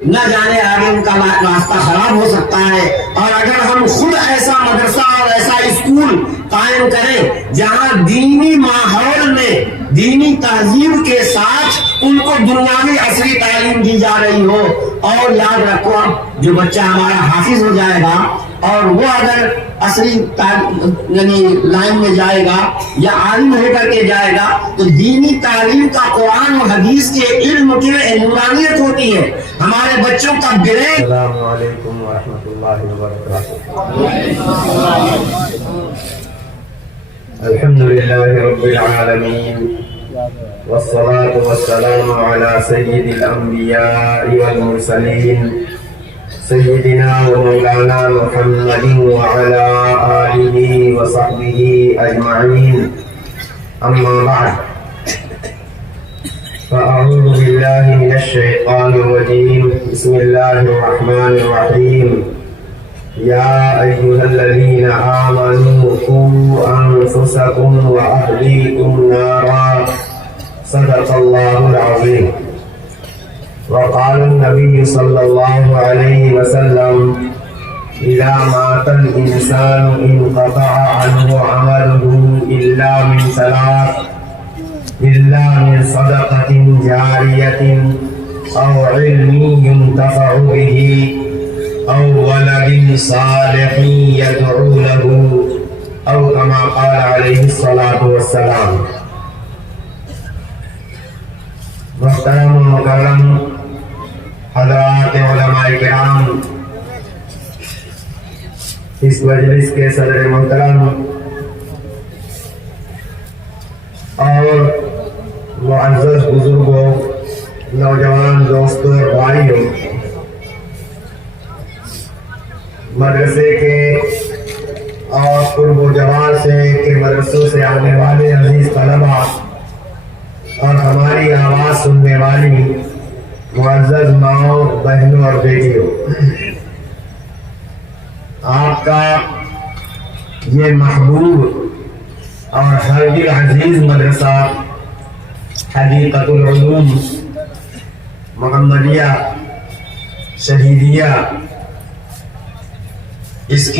نہ جانے آگے ان کا راستہ خراب ہو سکتا ہے۔ اور اگر ہم خود ایسا مدرسہ اور ایسا اسکول قائم کریں جہاں دینی ماحول میں دینی تہذیب کے ساتھ ان کو دنیاوی عصری تعلیم دی جا رہی ہو، اور یاد رکھو جو بچہ ہمارا حافظ ہو جائے گا اور وہ اگر عصری یعنی لائن میں جائے گا یا عالم ہو کر کے جائے گا تو دینی تعلیم کا قرآن و حدیث کے علم کی نورانیت ہوتی ہے۔ ہمارے بچوں کا برین۔ السلام علیکم ورحمۃ اللہ وبرکاتہ۔ الحمد للہ رب العالمین والصلاة والسلام على سید الانبیاء والمرسلین سیدنا و مولانا محمد وعلى آلہ وصحبہ اجمعین، اما بعد فأعوذ بالله من الشيطان الرجيم، بسم الله الرحمن الرحيم، يا أيها الذين آمنوا قوا أنفسكم وأهليكم نارا، صدق الله العظيم۔ وقال النبي صلى الله عليه وسلم، إذا مات الإنسان انقطع عنه عمله إلا من ثلاث، إلا من صدقة جارية أو علم ينتفع به أو ولد صالح يدعو له، أو كما قال عليه الصلاة والسلام۔ محترم و مکرم حضرات علماء کرام، اس مجلس کے صدر محترم اور معزز بزرگوں، نوجوان دوستوں اور بھائیوں، مدرسے کے اور قرب و جوار سے کے مدرسوں سے آنے والے عزیز طلباء اور ہماری آواز سننے والی معزز ماؤں، بہنوں اور بیٹیوں، آپ کا یہ محبوب اور ہر دل عزیز مدرسہ حدیقۃ العلوم محمدیہ شہیدیہ، اس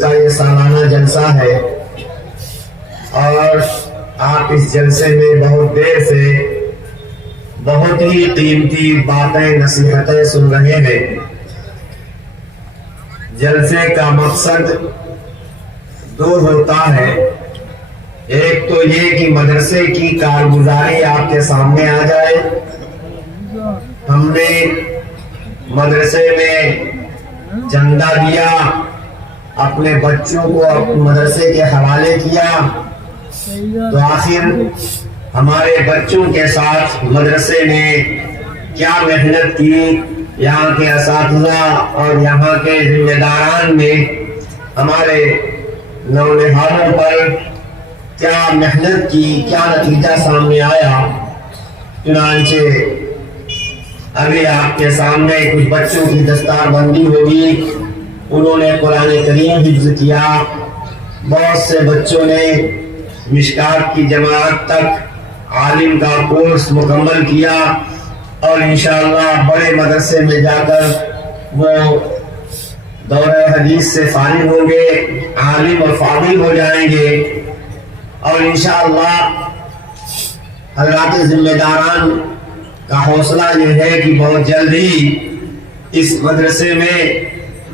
کا یہ سالانہ جلسہ ہے، اور آپ اس جلسے میں بہت دیر سے بہت ہی قیمتی باتیں، نصیحتیں سن رہے ہیں۔ جلسے کا مقصد دو ہوتا ہے، ایک تو یہ کہ مدرسے کی کارگزاری آپ کے سامنے آ جائے۔ ہم نے مدرسے میں چندہ دیا، اپنے بچوں کو مدرسے کے حوالے کیا، تو آخر ہمارے بچوں کے ساتھ مدرسے نے کیا محنت کی، یہاں کے اساتذہ اور یہاں کے ذمہ داران نے ہمارے نونہالوں پر کیا محنت کی، کیا نتیجہ سامنے آیا۔ چنانچہ ابھی آپ کے سامنے کچھ بچوں کی دستار بندی ہوگی، انہوں نے قرآن کریم حفظ کیا، بہت سے بچوں نے مشکات کی جماعت تک عالم کا کورس مکمل کیا، اور انشاءاللہ بڑے مدرسے میں جا کر وہ دورہ حدیث سے فارغ ہوں گے، عالم اور فاضل ہو جائیں گے، اور انشاءاللہ حضرات ذمہ داران کا حوصلہ یہ ہے کہ بہت جلد ہی اس مدرسے میں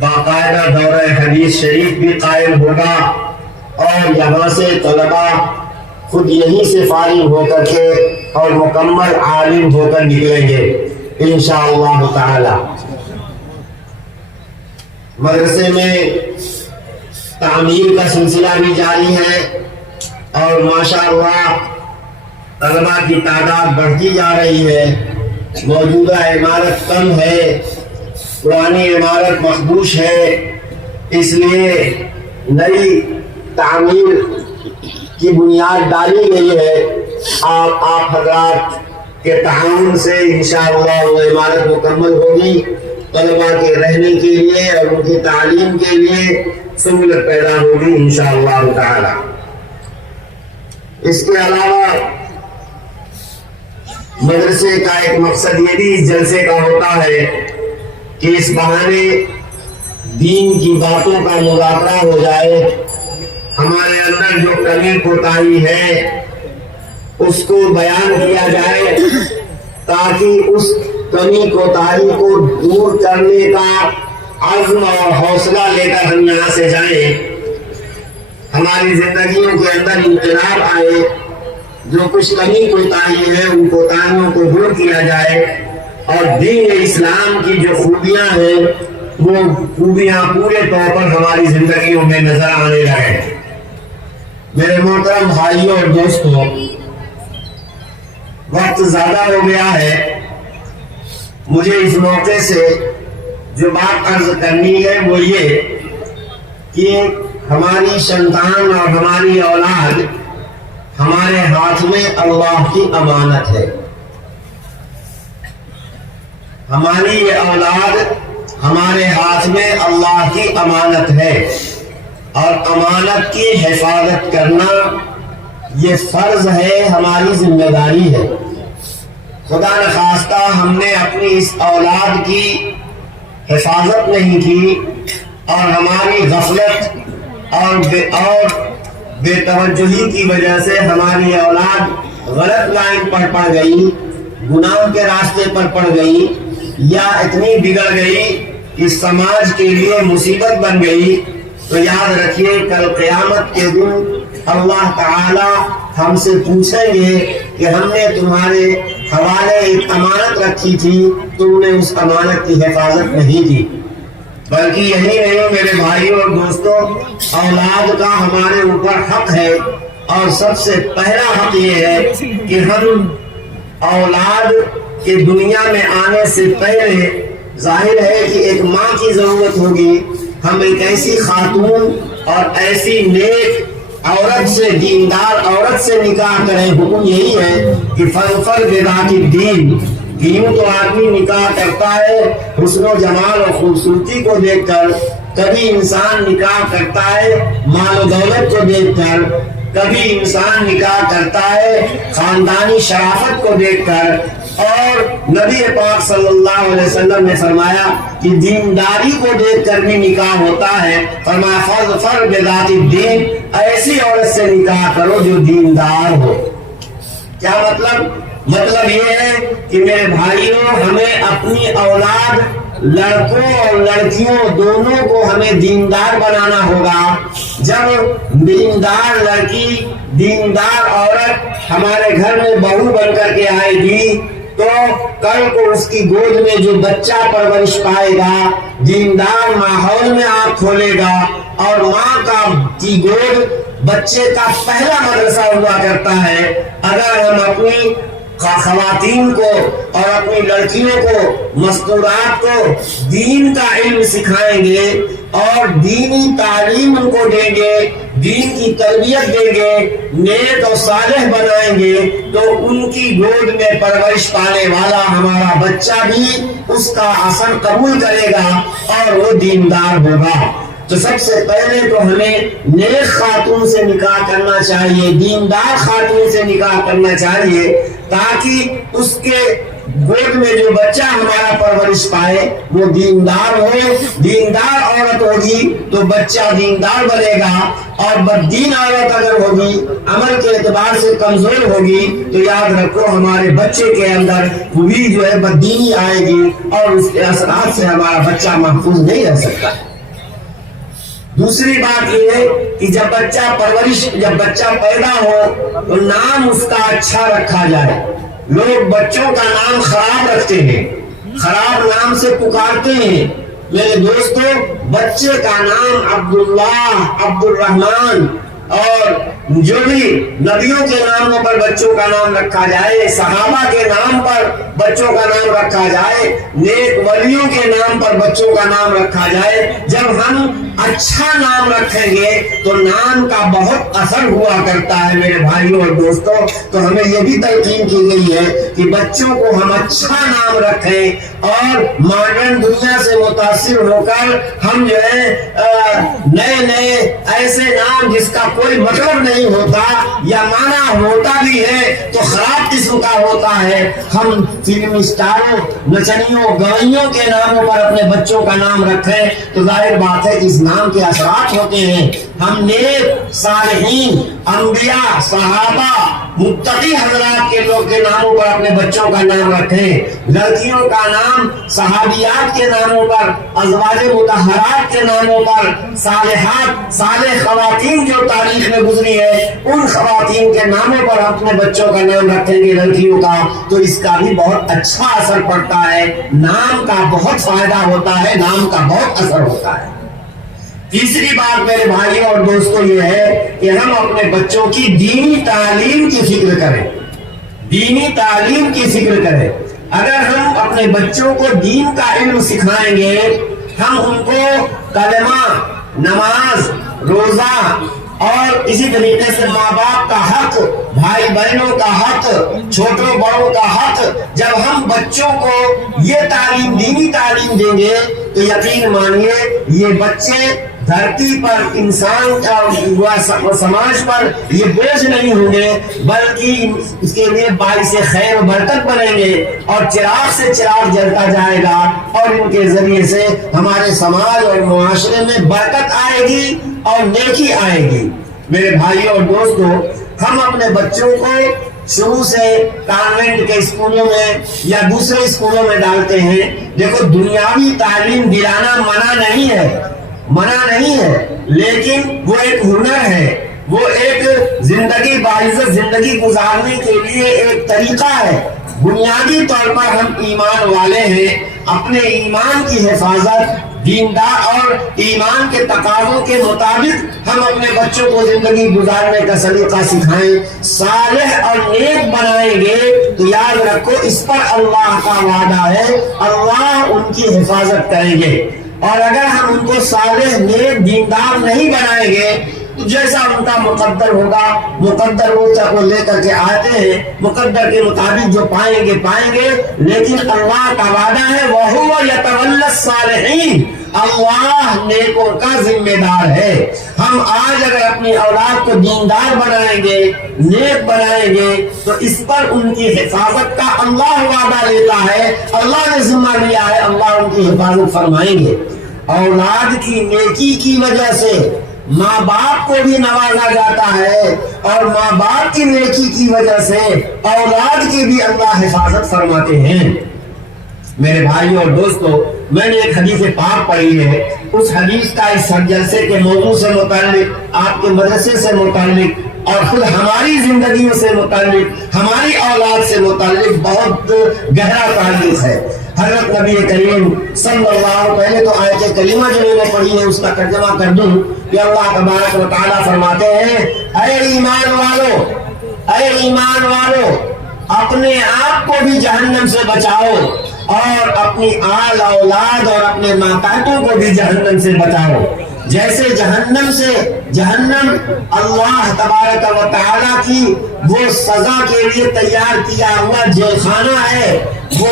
باقاعدہ دورہ حدیث شریف بھی قائم ہوگا، اور یہاں سے طلباء خود یہیں سے فارغ ہو کر کے اور مکمل عالم ہو کر نکلیں گے انشاءاللہ تعالی۔ مدرسے میں تعمیر کا سلسلہ بھی جاری ہے، اور ماشاءاللہ طلباء کی تعداد بڑھتی جا رہی ہے۔ موجودہ عمارت کم ہے، پرانی عمارت مخدوش ہے، اس لیے نئی تعمیر کی بنیاد ڈالی گئی ہے۔ آپ حضرات کے تعاون سے انشاءاللہ وہ عمارت مکمل ہوگی، طلباء کے رہنے کے لیے اور ان کی تعلیم کے لیے سہولت پیدا ہوگی انشاءاللہ تعالی۔ اس کے علاوہ مدرسے کا ایک مقصد یہ بھی اس جلسے کا ہوتا ہے کہ اس بہانے دین کی باتوں کا مذاکرہ ہو جائے، ہمارے اندر جو کمی کوتاہی ہے اس کو بیان کیا جائے، تاکہ اس کمی کوتاہی کو دور کرنے کا عزم اور حوصلہ لے کر ہم یہاں سے جائیں، ہماری زندگیوں کے اندر انقلاب آئے، جو کچھ کمی کوتاہی ہے ان کوتاہیوں کو دور کیا جائے، اور دین اسلام کی جو خوبیاں ہیں وہ خوبیاں پورے طور پر ہماری زندگیوں میں نظر آنے لگے۔ میرے محترم بھائیوں اور دوستوں، وقت زیادہ ہو گیا ہے، مجھے اس موقع سے جو بات عرض کرنی ہے وہ یہ کہ ہماری سنتان اور ہماری اولاد ہمارے ہاتھ میں اللہ کی امانت ہے۔ ہماری یہ اولاد ہمارے ہاتھ میں اللہ کی امانت ہے، اور امانت کی حفاظت کرنا یہ فرض ہے، ہماری ذمہ داری ہے۔ خدا نخواستہ ہم نے اپنی اس اولاد کی حفاظت نہیں کی اور ہماری غفلت اور بے توجہی کی وجہ سے ہماری اولاد غلط لائن پر پڑ گئی، گناہ کے راستے پر پڑ گئی، یا اتنی بگڑ گئی کہ سماج کے لیے مصیبت بن گئی، تو یاد رکھیے کل قیامت کے دن اللہ تعالی ہم سے پوچھیں گے کہ ہم نے تمہارے حوالے ایک امانت رکھی تھی، تم نے اس امانت کی حفاظت نہیں کی۔ بلکہ یہی نہیں میرے بھائیوں اور دوستوں، اولاد کا ہمارے اوپر حق ہے، اور سب سے پہلا حق یہ ہے کہ ہم اولاد کے دنیا میں آنے سے پہلے ظاہر ہے کہ ایک ماں کی ضرورت ہوگی، ہم ایک ایسی خاتون اور ایسی نیک عورت سے، دیندار عورت سے نکاح کریں۔ حکم یہی ہے کہ فَانْفَرْ بِذَاتِ الدِّینِ، کہ یوں تو آدمی نکاح کرتا ہے حسن و جمال اور خوبصورتی کو دیکھ کر، کبھی انسان نکاح کرتا ہے مال و دولت کو دیکھ کر، کبھی انسان نکاح کرتا ہے خاندانی شرافت کو دیکھ کر، اور نبی پاک صلی اللہ علیہ وسلم نے فرمایا کہ دینداری کو دیکھ کر بھی نکاح ہوتا ہے۔ فرمایا فَاظْفَرْ بِذَاتِ الدِّینِ، ایسی عورت سے نکاح کرو جو دیندار ہو۔ کیا مطلب یہ ہے کہ میرے بھائیوں، ہمیں اپنی اولاد لڑکوں اور لڑکیوں دونوں کو ہمیں دیندار بنانا ہوگا۔ جب دیندار لڑکی، دیندار عورت ہمارے گھر میں بہو بن کر کے آئے گی، تو کل کو اس کی گود میں جو بچہ پرورش پائے گا دیندار ماحول میں آنکھ کھولے گا، اور ماں کی گود بچے کا پہلا مدرسہ ہوا کرتا ہے۔ اگر ہم اپنی خواتین کو اور اپنی لڑکیوں کو، مستورات کو دین کا علم سکھائیں گے اور دینی تعلیم ان کو دیں گے، دین کی تربیت دیں گے، نیک اور صالح بنائیں گے، تو ان کی گود میں پرورش پانے والا ہمارا بچہ بھی اس کا اثر قبول کرے گا اور وہ دیندار ہوگا۔ تو سب سے پہلے تو ہمیں نیک خاتون سے نکاح کرنا چاہیے، دیندار خاتون سے نکاح کرنا چاہیے، تاکہ اس کے گود میں جو بچہ ہمارا پرورش پائے وہ دیندار ہو۔ دیندار عورت ہوگی تو بچہ دیندار بنے گا، اور بددین عورت اگر ہوگی، عمل کے اعتبار سے کمزور ہوگی، تو یاد رکھو ہمارے بچے کے اندر وہی جو ہے بددینی آئے گی، اور اس کے اثرات سے ہمارا بچہ محفوظ نہیں رہ سکتا۔ دوسری بات یہ ہے کہ جب بچہ پیدا ہو تو نام اس کا اچھا رکھا جائے۔ لوگ بچوں کا نام خراب رکھتے ہیں، خراب نام سے پکارتے ہیں۔ میرے دوستو، بچے کا نام عبداللہ، عبد الرحمن، اور جو بھی نبیوں کے ناموں پر بچوں کا نام رکھا جائے، صحابہ کے نام پر بچوں کا نام رکھا جائے، نیک ولیوں کے نام پر بچوں کا نام رکھا جائے، جب ہم اچھا نام رکھیں گے تو نام کا بہت اثر ہوا کرتا ہے میرے بھائیوں اور دوستوں۔ تو ہمیں یہ بھی تلقین کی گئی ہے کہ بچوں کو ہم اچھا نام رکھیں، اور ماڈرن دنیا سے متاثر ہو کر ہم جو ہے نئے ایسے نام جس کا کوئی مطلب نہیں نہیں ہوتا یا مانا ہوتا بھی ہے تو خراب قسم کا ہوتا ہے۔ ہم فلم اسٹاروں، نچنیوں، گویوں کے ناموں پر اپنے بچوں کا نام رکھیں تو ظاہر بات ہے اس نام کے اثرات ہوتے ہیں۔ ہم نیک، صالحین، انبیاء، صحابہ، متقی حضرات کے لوگ کے ناموں پر اپنے بچوں کا نام رکھیں۔ لڑکیوں کا نام صحابیات کے ناموں پر، ازواج مطہرات کے ناموں پر، صالحات، صالح خواتین جو تاریخ میں گزری ہے ان خواتین کے ناموں پر اپنے بچوں کا نام رکھیں گے لڑکیوں کا، تو اس کا بھی بہت اچھا اثر پڑتا ہے۔ نام کا بہت فائدہ ہوتا ہے، نام کا بہت اثر ہوتا ہے۔ تیسری بات میرے بھائیوں اور دوستوں یہ ہے کہ ہم اپنے بچوں کی دینی تعلیم کی فکر کریں، دینی تعلیم کی فکر کریں۔ اگر ہم اپنے بچوں کو دین کا علم سکھائیں گے، ہم ان کو کلمہ، نماز، روزہ اور اسی طریقے سے ماں باپ کا حق، بھائی بہنوں کا حق، چھوٹوں بڑوں کا حق، جب ہم بچوں کو یہ تعلیم، دینی تعلیم دیں گے تو یقین مانیے یہ بچے دھرتی پر، انسان کا سماج پر یہ بوجھ نہیں ہوں گے، بلکہ اس کے لیے باعث خیر و برکت بنیں گے اور چراغ سے چراغ جلتا جائے گا اور ان کے ذریعے سے ہمارے سماج اور معاشرے میں برکت آئے گی اور نیکی آئے گی۔ میرے بھائیوں اور دوستوں، ہم اپنے بچوں کو شروع سے کانوینٹ کے اسکولوں میں یا دوسرے اسکولوں میں ڈالتے ہیں۔ دیکھو، دنیاوی تعلیم دلانا منع نہیں ہے، لیکن وہ ایک ہنر ہے، وہ ایک زندگی باعزت زندگی گزارنے کے لیے ایک طریقہ ہے۔ بنیادی طور پر ہم ایمان والے ہیں، اپنے ایمان کی حفاظت، دیندار اور ایمان کے تقاضوں کے مطابق ہم اپنے بچوں کو زندگی گزارنے کا سلیقہ سکھائیں، صالح اور نیک بنائیں گے تو یاد رکھو اس پر اللہ کا وعدہ ہے، اللہ ان کی حفاظت کریں گے۔ اور اگر ہم ان کو صالح، نیک، دیندار نہیں بنائیں گے تو جیسا ان کا مقدر ہوگا، مقدر وہ لے کر کے آتے ہیں، مقدر کے مطابق جو پائیں گے، لیکن اللہ کا وعدہ ہے وَهُوَ يَتَوَلَّى الصَّالِحِينَ، اللہ نیکوں کا ذمہ دار ہے۔ ہم آج اگر اپنی اولاد کو دیندار بنائیں گے، نیک بنائیں گے تو اس پر ان کی حفاظت کا اللہ وعدہ لیتا ہے، اللہ نے ذمہ لیا ہے، اللہ ان کی حفاظت فرمائیں گے۔ اولاد کی نیکی کی وجہ سے ماں باپ کو بھی نوازا جاتا ہے اور ماں باپ کی نیکی کی وجہ سے اولاد کی بھی اللہ حفاظت فرماتے ہیں۔ میرے بھائیوں اور دوستوں، میں نے ایک حدیث پاک پڑھی ہے، اس حدیث کا اس جلسے کے موضوع سے متعلق، آپ کے مدرسے سے متعلق اور خود ہماری زندگیوں سے متعلق، ہماری اولاد سے متعلق بہت گہرا تعلق ہے۔ حضرت نبی کریم صلی اللہ، پہلے تو آیت کریمہ جو میں نے پڑھی ہے اس کا ترجمہ کر دوں کہ اللہ تبارک و تعالیٰ فرماتے ہیں، اے ایمان والو، اپنے آپ کو بھی جہنم سے بچاؤ اور اپنی آل اولاد اور اپنے ماتحتوں کو بھی جہنم سے بچاؤ۔ جیسے جہنم اللہ تبارک و تعالیٰ کی وہ سزا کے لیے تیار کیا ہوا جیل خانہ ہے، وہ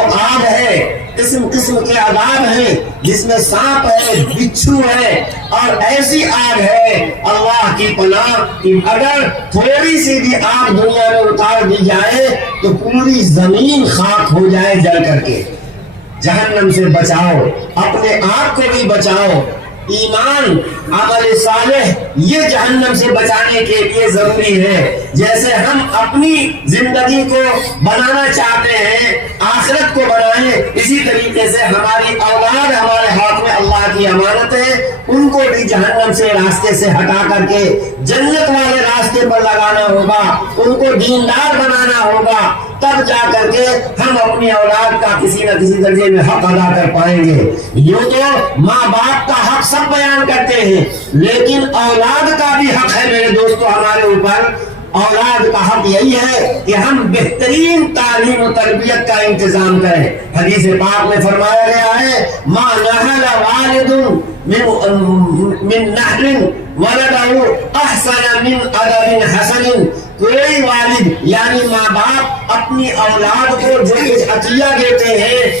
آگ ہے، قسم قسم کے عذاب ہیں جس میں سانپ ہے، بچھو ہے اور ایسی آگ ہے اللہ کی پناہ کہ اگر تھوڑی سی بھی آگ دنیا میں اتار دی جائے تو پوری زمین خاک ہو جائے جل کر کے۔ جہنم سے بچاؤ، اپنے آپ کو بھی بچاؤ۔ ایمان، عمل صالح یہ جہنم سے بچانے کے لیے ضروری ہے۔ جیسے ہم اپنی زندگی کو بنانا چاہتے ہیں، آخرت کو بنائیں، اسی طریقے سے ہماری اولاد ہمارے ہاتھ میں اللہ کی امانت ہے، ان کو بھی جہنم سے راستے سے ہٹا کر کے جنت والے راستے پر لگانا ہوگا، ان کو دیندار بنانا ہوگا، تب جا کر کے ہم اپنی اولاد کا کسی نہ کسی درجے میں حق ادا کر پائیں گے۔ یوں تو ماں باپ کا حق سب بیان کرتے ہیں، لیکن اولاد کا بھی حق ہے میرے دوستو ہمارے اوپر۔ اولاد کا حق یہی ہے کہ ہم بہترین تعلیم و تربیت کا انتظام کریں۔ حدیث پاک میں فرمایا گیا ہے، ما نحل والد من نحل ولدہ احسن من ادب حسن، کوئی والد یعنی ماں باپ اپنی اولاد کو جو کچھ عطیہ دیتے ہیں،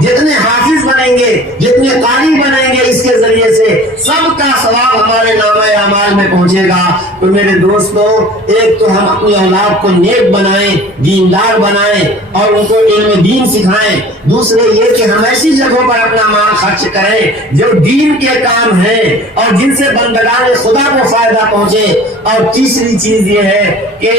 جتنے حافظ بنیں گے، جتنے قاری بنیں گے اس کے ذریعے سے، سب کا ثواب ہمارے نامہ اعمال میں پہنچے گا۔ تو میرے دوستو، ایک تو ہم اپنی اولاد کو نیک بنائیں، دیندار بنائیں اور ان کو علم دین سکھائیں۔ دوسرے یہ کہ ہم ایسی جگہوں پر اپنا مال خرچ کریں جو دین کے کام ہیں اور جن سے بندگان خدا کو فائدہ پہنچے۔ اور تیسری چیز یہ ہے کہ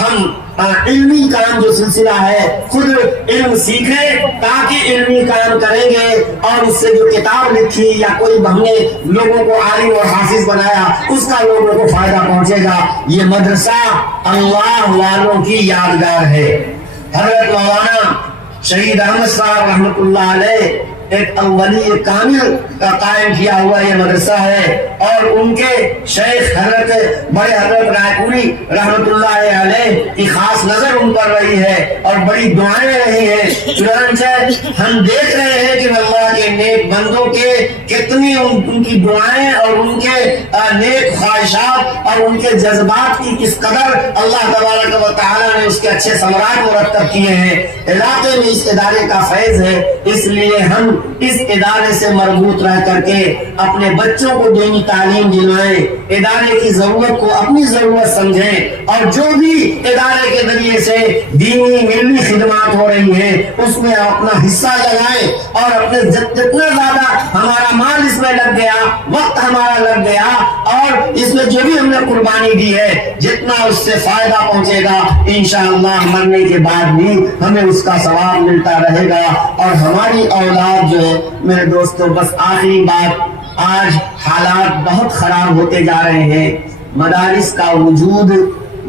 ہم علمی کام جو سلسلہ ہے خود علم سیکھیں، تاکہ علمی کام کریں گے اور اس سے جو کتاب لکھی یا کوئی ہم نے لوگوں کو عالم اور حافظ بنایا اس کا لوگوں کو فائدہ پہنچے گا۔ یہ مدرسہ اللہ والوں کی یادگار ہے۔ حضرت مولانا شہید احمد صاحب رحمۃ اللہ علیہ ایک اولی کامل کا قائم کیا ہوا یہ مدرسہ ہے، اور ان کے شیخ حضرت بڑے حضرت رائے پوری رحمۃ اللہ علیہ کی خاص نظر ان پر رہی ہے اور بڑی دعائیں رہی ہیں۔ چنانچہ ہم دیکھ رہے ہیں کہ اللہ کے نیک بندوں کے کتنی ان کی دعائیں اور ان کے نیک خواہشات اور ان کے جذبات کی کس قدر اللہ تبارک و تعالیٰ نے اس کے اچھے ثمرات مرتب کیے ہیں۔ علاقے میں اس ادارے کا فیض ہے، اس لیے ہم اس ادارے سے مربوط رہ کر کے اپنے بچوں کو دینی تعلیم دلائیں، ادارے کی ضرورت کو اپنی ضرورت سمجھیں، اور جو بھی ادارے کے ذریعے سے دینی علمی خدمات ہو رہی ہیں اس میں اپنا حصہ لگائیں، اور اپنے جتنا زیادہ ہمارا مال اس میں لگ گیا، وقت ہمارا لگ گیا، اور اس میں جو بھی ہم نے قربانی دی ہے جتنا اس سے فائدہ پہنچے گا انشاءاللہ مرنے کے بعد بھی ہمیں اس کا ثواب ملتا رہے گا۔ اور ہماری اولاد جو ہے میرے دوستو، بس آخری بات، آج حالات بہت خراب ہوتے جا رہے ہیں، مدارس کا وجود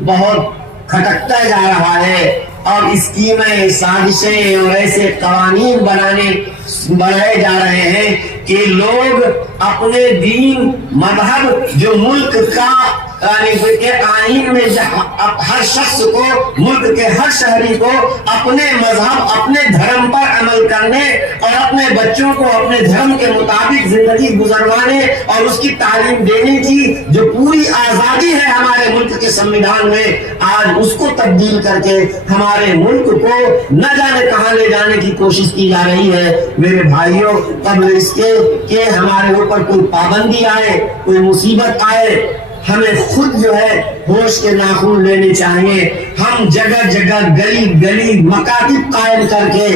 بہت کھٹکتا جا رہا ہے، اور اسکیمیں، سازشیں اور ایسے قوانین بنائے جا رہے ہیں کہ لوگ اپنے دین، مذہب جو ملک کا کے آئین میں ہر شخص کو، ملک کے ہر شہری کو اپنے مذہب، اپنے دھرم پر عمل کرنے اور اپنے بچوں کو اپنے دھرم کے مطابق زندگی گزروانے اور اس کی تعلیم دینے کی جو پوری آزادی ہے ہمارے ملک کے سنویدھان میں، آج اس کو تبدیل کر کے ہمارے ملک کو نہ جانے کہاں لے جانے کی کوشش کی جا رہی ہے۔ میرے بھائیوں، قبل اس کے کہ ہمارے اوپر کوئی پابندی آئے، کوئی مصیبت آئے، ہمیں خود جو ہے ہوش کے ناخن لینے چاہیے۔ ہم جگہ جگہ، گلی گلی مکاتب قائم کر کے،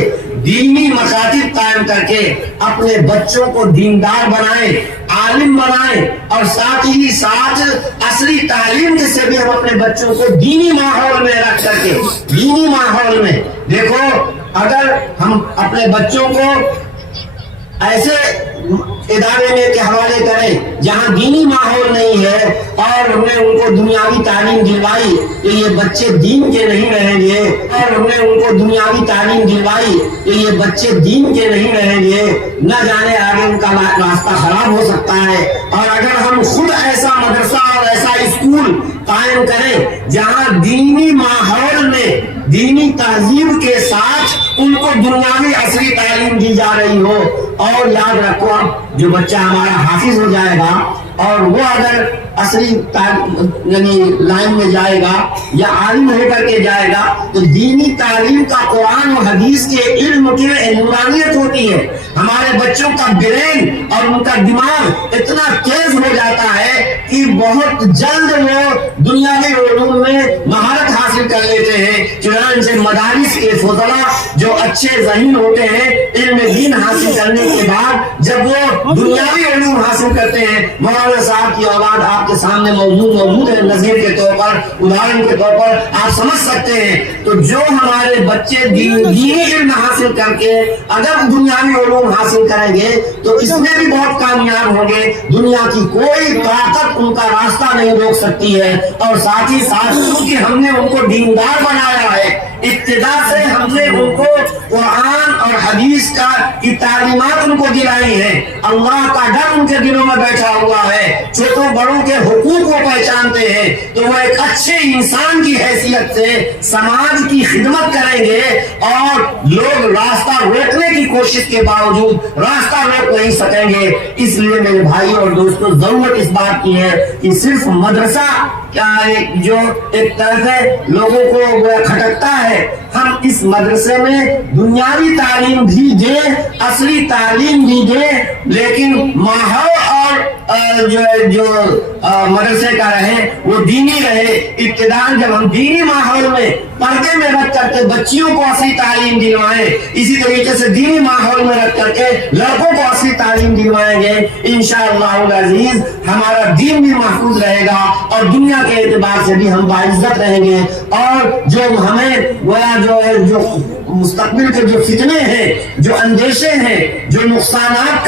دینی مکاتب قائم کر کے اپنے بچوں کو دیندار بنائیں، عالم بنائیں، اور ساتھ ہی ساتھ عصری تعلیم جس سے بھی ہم اپنے بچوں کو دینی ماحول میں رکھ کر کے، دینی ماحول میں دیکھو، اگر ہم اپنے بچوں کو ایسے ادارے میں کے حوالے کریں جہاں دینی ماحول نہیں ہے اور ہم نے ان کو دنیاوی تعلیم دلوائی کہ یہ بچے دین کے نہیں رہیں گے، اور ہم نے ان کو دنیاوی تعلیم دلوائی کہ یہ بچے دین کے نہیں رہیں گے، نہ جانے آگے ان کا راستہ خراب ہو سکتا ہے۔ اور اگر ہم خود ایسا مدرسہ اور ایسا اسکول قائم کریں جہاں دینی ماحول میں دینی تہذیب کے ساتھ ان کو دنیاوی عصری تعلیم دی جا رہی ہو، اور یاد رکھو جو بچہ ہمارا حافظ ہو جائے گا اور وہ اگر عصری یعنی لائن میں جائے گا یا عالم ہو کر کے جائے گا تو دینی تعلیم کا قرآن و حدیث کے علم کی نورانیت ہوتی ہے۔ ہمارے بچوں کا برین اور ان کا دماغ اتنا تیز ہو جاتا ہے کہ بہت جلد وہ دنیاوی علوم میں مہارت حاصل کر لیتے ہیں۔ چنانچہ مدارس کے فضلاء جو اچھے ذہین ہوتے ہیں علم دین حاصل کرنے کے بعد جب وہ دنیاوی علوم حاصل کرتے ہیں، مولانا صاحب کی اولاد آپ کے سامنے موجود ہے، نظیر کے طور پر، ادھارن کے طور پر آپ سمجھ سکتے ہیں۔ تو جو ہمارے بچے دینی علم حاصل کر کے اگر دنیاوی علوم حاصل کریں گے تو اس میں بھی بہت کامیاب ہوں گے، دنیا کی کوئی طاقت ان کا راستہ نہیں روک سکتی ہے۔ اور ساتھ ہی ساتھ کیونکہ ہم نے ان کو دیندار بنایا ہے، ابتدا سے ہم نے ان کو قرآن اور حدیث کی تعلیمات ان کو دلائی ہیں، اللہ کا ڈر ان کے دلوں میں بیٹھا ہوا ہے، چھوٹوں بڑوں کے حقوق کو پہچانتے ہیں، تو وہ ایک اچھے انسان کی حیثیت سے سماج کی خدمت کریں گے، اور لوگ راستہ روکنے کی کوشش کے باوجود راستہ روک نہیں سکیں گے. اس لیے میرے بھائی اور دوستوں ضرورت اس بات کی ہے کہ صرف مدرسہ کیا جو ایک طرح سے لوگوں کو کھٹکتا ہے, ہم اس مدرسے میں دنیاوی تعلیم بھی دیں, اصلی تعلیم بھی دیں, لیکن ماحول اور جو مدرسے کا رہے وہ دینی رہے. ابتداءً جب ہم دینی ماحول میں پردے میں رکھ کر کے بچیوں کو اصلی تعلیم دلوائیں, اسی طریقے سے دینی ماحول میں رکھ کر کے لڑکوں کو اصلی تعلیم دلوائیں گے, انشاءاللہ العزیز ہمارا دین بھی محفوظ رہے گا اور دنیا کے اعتبار سے بھی ہم باعزت رہیں گے. اور جو ہمیں جو مستقبل کے جو فتنے ہیں, جو اندیشے ہیں, جو نقصانات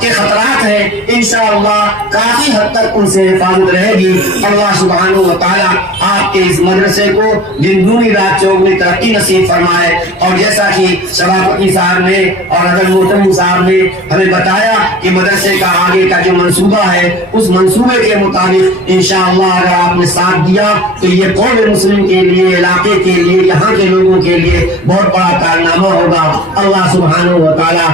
کے خطرات ہیں, انشاءاللہ کافی حد تک ان سے حفاظت رہے گی. اللہ سبحانہ و تعالیٰ آپ کے اس مدرسے کو دن دونی رات چوگنی ترقی نصیب فرمائے. اور جیسا کہ سبھاپتی صاحب نے اور حضرت محترم صاحب نے ہمیں بتایا کہ مدرسے کا آگے کا جو منصوبہ ہے, اس منصوبے کے مطابق انشاءاللہ اگر آپ نے ساتھ دیا تو یہ قوم مسلم کے لیے, علاقے کے لیے, یہاں کے لوگوں کے لیے بہت بڑا کارنامہ ہوگا. اللہ سبحانہ و تعالیٰ